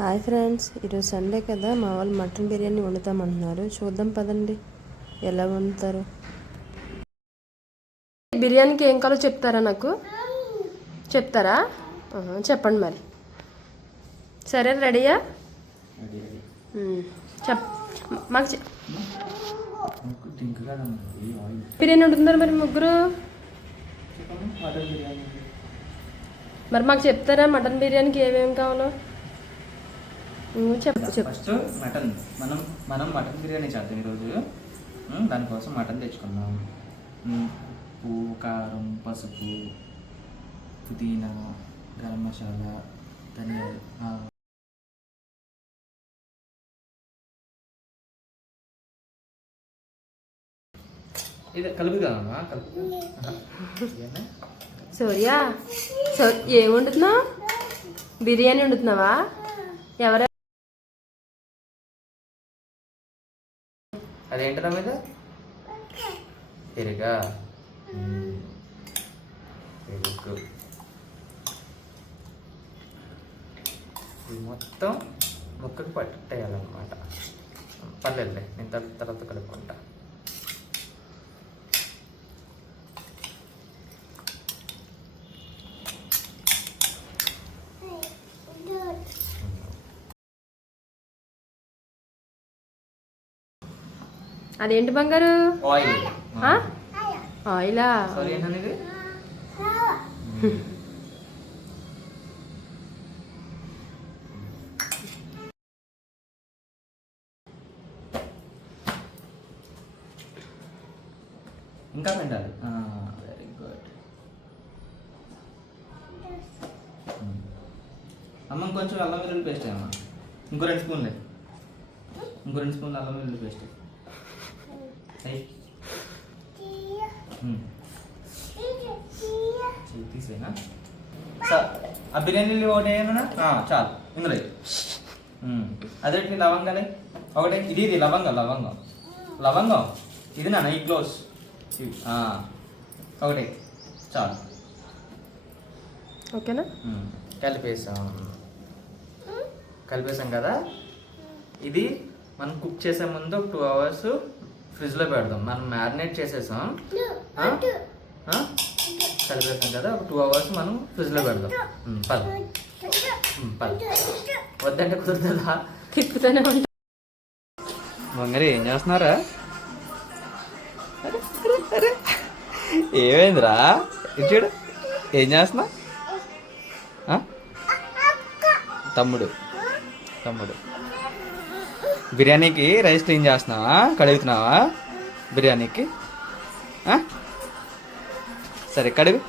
Hi friends, ఈరోజు Sunday కదా, మా వాళ్ళు మటన్ బిర్యానీ వండుతామంటున్నారు. చూద్దాం పదండి ఎలా వండుతారు. బిర్యానీకి ఏం కావాలో చెప్తారా? నాకు చెప్తారా? చెప్పండి మరి. సరే, రెడీయా? చెప్ మాకు బిర్యానీ వండుతున్నారు మరి ముగ్గురు. మరి మాకు చెప్తారా మటన్ బిర్యానీకి ఏమేమి కావాలో? ఫస్ట్ మనం మటన్ బిర్యానీ చేద్దాం ఈరోజు. దానికోసం మటన్ తెచ్చుకున్నాం. ఉప్పు, కారం, పసుపు, పుదీనా, గరం మసాలా, ధనియాలు. ఇది కలుపు కదమ్మా, కలుపు. సూర్యా, ఏం వండుతున్నావు? బిర్యానీ వండుతున్నావా? ఎవరు? అదేంటదా మీద పెరుగా. పెరుగు ఇది మొత్తం ముక్కకు పట్టేయాలన్నమాట. పర్లేదులే, నేను తర్వాత కలుపుకుంటా. అదేంటి బంగారు? ఆయిల్. ఆయిలా? సారీ, ఏంటనేది? ఇంకా పెట్టాలి. Very good. అమ్మ కొంచెం అల్లం వెల్లుల్లి పేస్ట్ అమ్మా. ఇంకో 2 స్పూన్లే. ఇంకో 2 స్పూన్లు అల్లం వెల్లుల్లి పేస్ట్. తీసేనా? ఆ బిర్యానీలు ఒకటి ఏమన్నా చాలు. ఇందులో అదే లవంగాలే ఒకటే. ఇది లవంగం ఇది నాన్న. ఈ క్లోజ్ ఒకటే చాలు. ఓకేనా? కలిపేసాం కదా. ఇది మనం కుక్ చేసే ముందు ఒక 2 hours ఫ్రిడ్జ్లో పెడదాం. మనం మ్యారినేట్ చేసేసాం, కలిపేసాం కదా. ఒక 2 hours మనం ఫ్రిడ్జ్లో పెడదాం. వద్దంటే కుదురుతుందా? తిప్పుతూనే ఉంటా. మంగరి ఏం చేస్తున్నారా? ఏమైందిరా? చూడు ఏం చేస్తున్నా. తమ్ముడు బిర్యానీకి రైస్ క్లీన్ చేస్తున్నావా? కడుగుతున్నావా బిర్యానీకి? సరే కడుగు.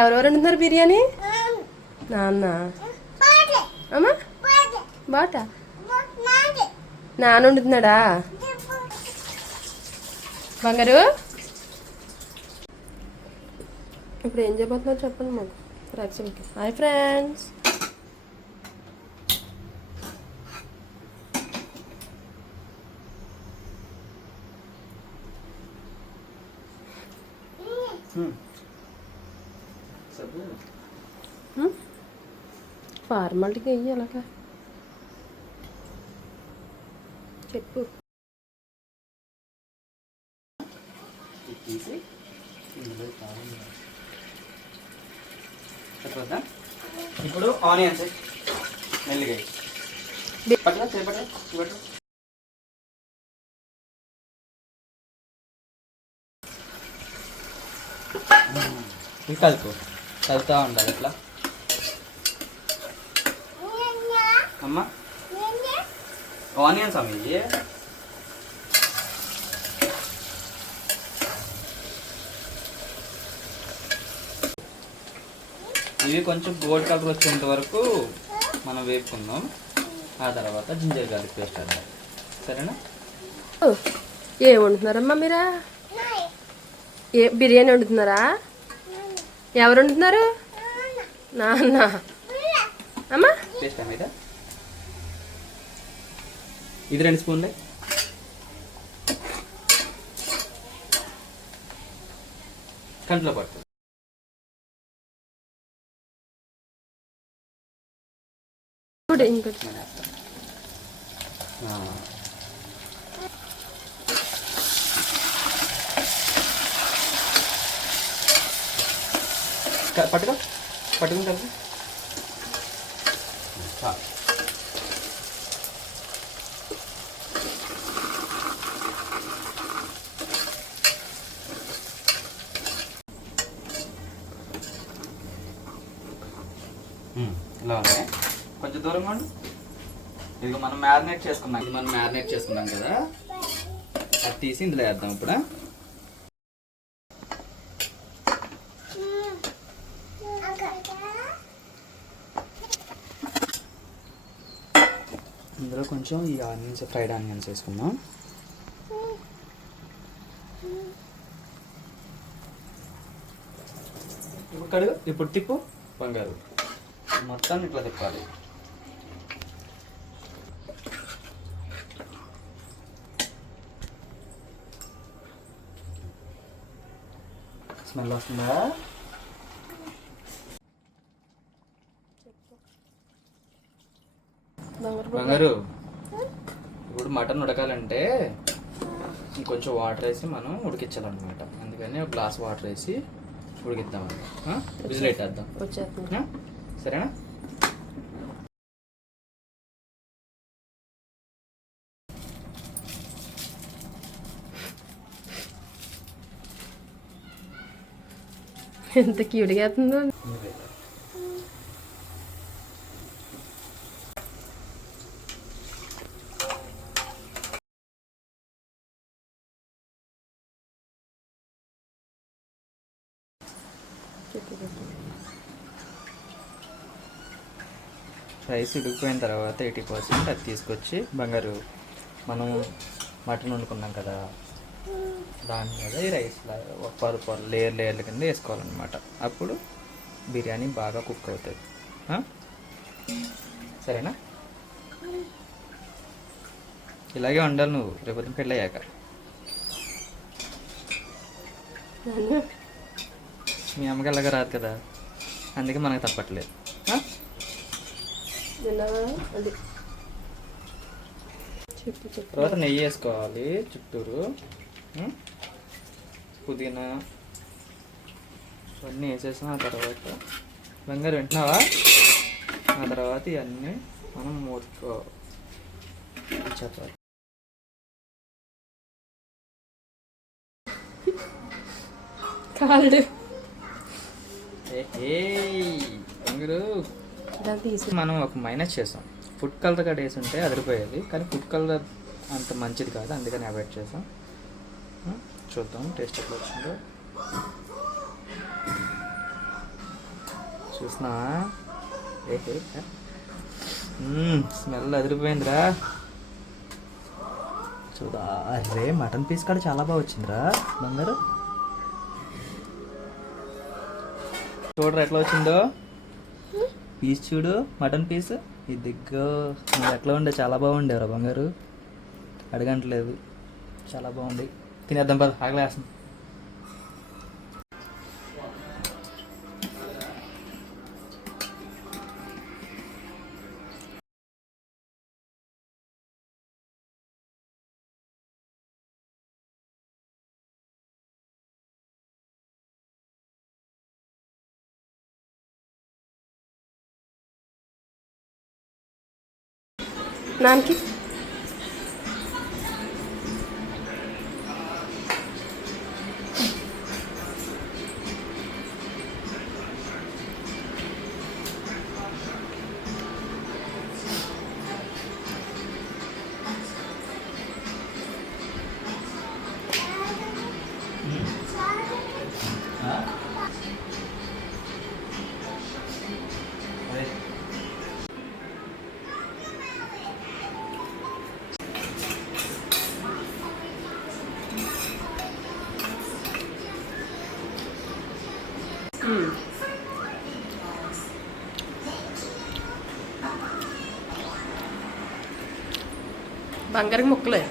ఎవరెవరు వండుతున్నారు బిర్యానీ? నాన్న. అమ్మా బాట నాన్న వండుతున్నాడా? బంగారు ఇప్పుడు ఏం చేయబోతున్నారు చెప్పండి మాకు. యాక్చువల్గా హాయ్ ఫ్రెండ్స్, ఫార్మాలిటీగా వెయ్యి అలాగా చెప్పు. ఇప్పుడు ఆనియన్స్ మెల్లిగా కలుపుతా ఉండాలి ఇట్లా. అమ్మా ఆనియన్స్ అమ్మ ఇవి కొంచెం గోల్డ్ కలర్ వచ్చేంత వరకు మనం వేపుకుందాం. ఆ తర్వాత జింజర్ గార్లిక్ పేస్ట్ వేద్దాం. సరేనా? ఏం వండుతున్నారమ్మా మీరా? బిర్యానీ వండుతున్నారా? ఎవరు వండుతున్నారు? నాన్న. అమ్మా పేస్ట్ మీద ఇది 2 స్పూన్లే. కంట్లో పట్టు. పట్టుకో, పట్టుకుని కలిపి. ఇలా ఉన్నాయి. కొంచెం దూరంగా ఉండు. ఇది మనం మ్యారినేట్ చేసుకున్నాం కదా, అది తీసి ఇందులో వేద్దాం ఇప్పుడు. ఇందులో కొంచెం ఈ ఆనియన్స్, ఫ్రైడ్ ఆనియన్స్ వేసుకుందాం. ఇప్పుడు కడుగు, ఇప్పుడు తిప్పు బంగారు. మొత్తం ఇట్లా తిప్పాలి. స్మెల్ వస్తుందా? బంగారు, ఇప్పుడు మటన్ ఉడకాలంటే ఇంకొంచెం వాటర్ వేసి మనం ఉడికించాలన్నమాట. అందుకని ఒక గ్లాస్ వాటర్ వేసి ఉడికిద్దాం. విజిల్ పెట్టేద్దాం. సరేనా? ఎంత క్యూట్గా అవుతుందో. రైస్ ఉడికిపోయిన తర్వాత 80% అది తీసుకొచ్చి బంగారు మనం మటన్ వండుకున్నాం కదా, దాని మీద ఈ రైస్ పొర లేయర్ల కింద వేసుకోవాలన్నమాట. అప్పుడు బిర్యానీ బాగా కుక్ అవుతుంది. సరేనా? ఇలాగే వండాలి నువ్వు రేపు పెళ్ళి అయ్యాక. మీ అమ్మకి ఎలాగ రాదు కదా, అందుకే మనకు తప్పట్లేదు. తర్వాత నెయ్యి వేసుకోవాలి చుట్టూరు. పుదీనా ఇవన్నీ వేసేసిన తర్వాత బంగారు వింటున్నావా? ఆ తర్వాత ఇవన్నీ మనం మూడుకో చెప్పాలి. బంగారు మనం ఒక మైనస్ చేసాం. ఫుడ్ కలర్ కూడా వేసి ఉంటే అదిరిపోయేది, కానీ ఫుడ్ కలర్ అంత మంచిది కాదు, అందుకని అవాయిడ్ చేసాం. చూద్దాం టేస్ట్ ఎట్లా వచ్చిందో. చూసినా స్మెల్ అదిరిపోయిందిరా. చూడా, అరే మటన్ పీస్ కూడా చాలా బాగా వచ్చిందిరా బంగారు. చూడరా ఎట్లా వచ్చిందో పీస్, చూడు మటన్ పీస్. ఈ దిగ్గు నువ్వు ఎట్లా ఉండే, చాలా బాగుండేవరా బంగారు, అడగంటలేదు, చాలా బాగుంది. తినేద్దాం పద, ఆగలేస్తుంది. నాన్నకి బంగారం ముక్కలే.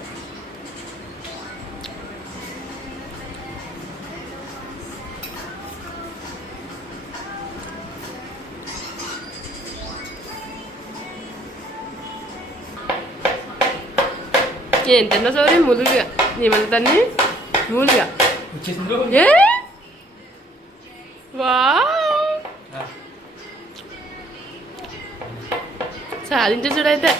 ఏం తిన్నా సౌరి ములుగా ఏమన్నా దాన్ని మూలుగా ఏ వా సాధించే చూడైతే